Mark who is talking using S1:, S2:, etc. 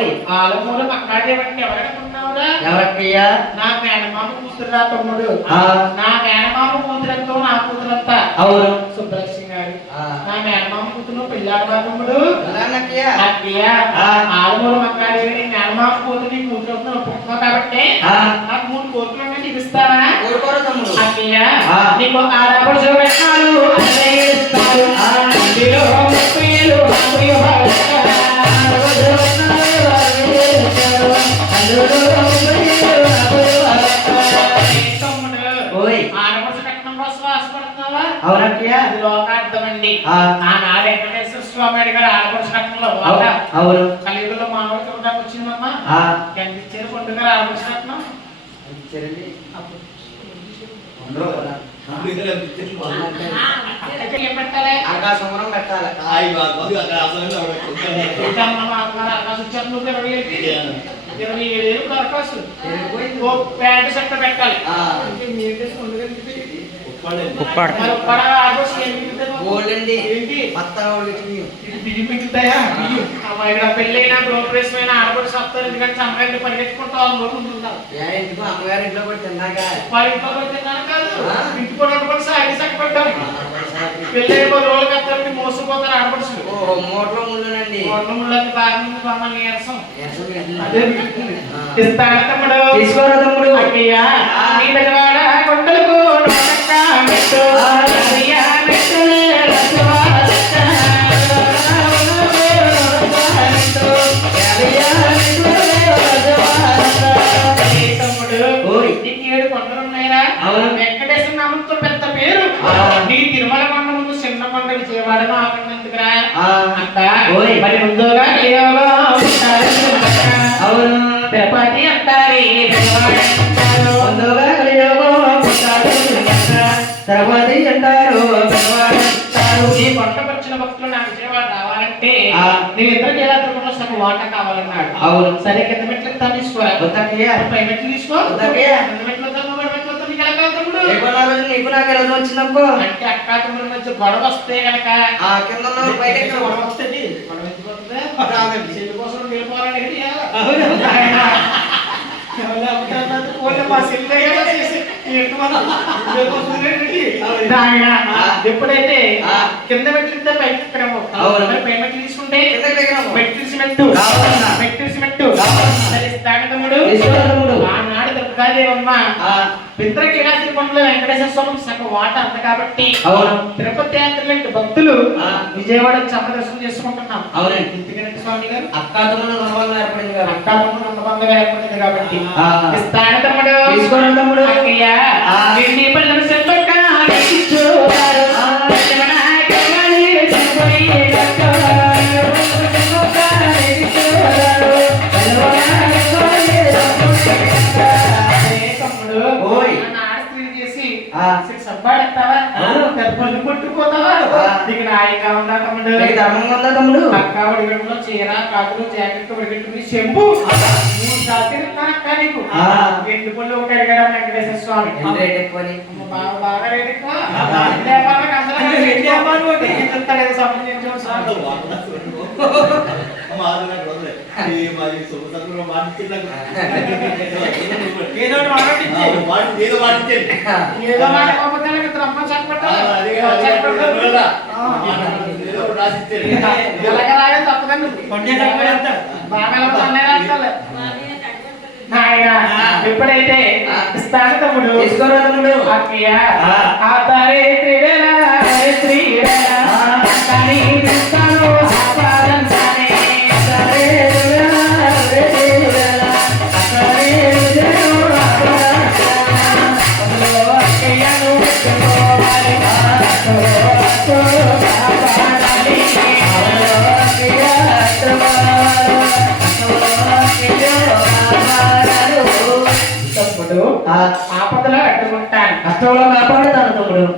S1: ఓయ్ ఆలమూల పక్కడేవంటి ఎవరనుకున్నావురా ఎవరక్కయ్యా?
S2: నా మేనమామ కూతురురా తమ్ముడు. నా మేనమామ కూతురంతో నా కూతురంతా. నా మేనమామ కూతురు పిల్లాడరా తమ్ముడు. అక్కయ్య ఆలమూల పక్కడే నీ మేనమామ కూతురు నీ కూతురు కాబట్టి నాకు మూడు కోట్లు ఉన్నాయి నీకు
S1: ఓయ్.
S2: ఆడపడుచు కట్నం కోసం ఆశపడుతున్నావా
S1: అవునక్కయ్యా.
S2: అది లోకార్థమండి.
S1: ఆ.
S2: ఆనాడు వెంకటేశ్వర స్వామి గారు ఆడపడుచు వాళ్ళ
S1: అవును.
S2: కలియుగంలో మానవ చూడడానికి వచ్చిందమ్మా. ఎంత ఇచ్చారు? పండుగ ఆడపడుచు
S1: ఇచ్చారండి
S2: పెట్టాలి?
S1: పెట్టాలి.
S2: ఆకాశం ఇరవై ఏడు ఇరవై ఏడు వేలు దరఖాస్తు. ఓ ప్యాంటు పెట్టాలి?
S3: ఉప్పాడు.
S2: పెళ్ళైనా గృహప్రవేశమైన ఆడపడి సత్తారు. ఎందుకంటే పరిగెత్తుకుంటూ
S1: అమ్మగారి ఇంట్లో కూడా తిన్నాక.
S2: వాళ్ళ ఇంట్లో పోయి తిన్నాను కాదు. ఇంటి కూడా సాగి పెళ్ళైన రోజులు ఆడపడుచులు?
S1: ఓ మూటలో ముళ్ళునండి.
S2: బాగా మమ్మల్ని నీరసం. మిగులుతుంది. ఇస్తాను తమ్ముడు?
S1: తీసుకోరా తమ్ముడు.
S2: అక్కయ్య నీ కొండలకు మెట్టు మరి ముందుగా
S1: అవును.
S2: తిరుపతి అంటారు
S1: ముందుగా తిరుపతి అంటారు.
S2: ఈ వచ్చిన భక్తులు నా విజయవాడ రావాలంటే. నేను ఇద్దరు కేదాత్రంలో సగం వాట కావాలన్నాడు.
S1: అవును.
S2: సరే కింద మెట్లు
S1: వద్దక్కయ్యా.
S2: పై మెట్లు తీసుకో
S1: వద్దక్కయ్యా.
S2: కింద మెట్లు వద్దామా, పై మెట్లు వద్దామా, నీకు ఎలా కావాలి తమ్ముడు?
S1: రేపు నా రోజు నీకు నాకు ఎలా వచ్చిందనుకో
S2: అంటే అక్క తమ్ముల మధ్య గొడవ వస్తే గనక
S1: ఆ కింద బయట
S2: గొడవ వస్తుంది గొడవ ఎందుకు వస్తుంది? చెల్లి కోసం వెళ్ళిపోవాలని ఎప్పుడైతే
S1: ఆ.
S2: కింద మెట్లు పైకి ఎక్కడము
S1: అవును.
S2: మరి పై మెట్లు తీసుకుంటే. మెట్లు సిమెంట్. మెట్లు తమ్ముడు
S1: తమ్ముడు.
S2: ఆనాడు దుర్గాదేవమ్మ
S1: ఆ.
S2: పిత్ర కిలాసి కొండలో వెంకటేశ్వర స్వామి సగం వాట అంత కాబట్టి
S1: అవును.
S2: తిరుపతి యాత్రలంటే భక్తులు. విజయవాడ చమదర్శనం చేసుకుంటున్నాం
S1: అవునండి.
S2: ఎందుకంటే స్వామి గారు
S1: అక్క తమ్ముడు రుణవల్ల ఏర్పడింది కదా
S2: అక్కాలను నమ్మకంగా ఏర్పడింది కాబట్టి. ఇస్తాను తమ్ముడు
S1: తమ్ముడు.
S2: అక్కయ్య
S1: ఆ. படைத்தவர்
S2: నీకు నాయిగా ఉందా తమ్ముడు.
S1: నీకు ధర్మంగా ఉందా తమ్ముడు?
S2: అక్క ఒడిగట్టులో చీర కాకులు జాకెట్ ఒడిగట్టుని చెంబు. మూడు సార్లు అక్క నీకు. ఎండు పళ్ళు ఒకటి అడిగాడు వెంకటేశ్వర స్వామి. బాగా బాగా రేట్ ఎక్కువ. ఏదో నాకు అమ్మని ఎప్పుడైతే అక్కయ్య
S1: ఆ.
S2: ఆ తారే త్రివేళ శ్రీవేళ తమ్ముడు ఆపదలో అడ్డుకుంటాను.
S1: కష్టంలో కాపాడుతాను తమ్ముడు.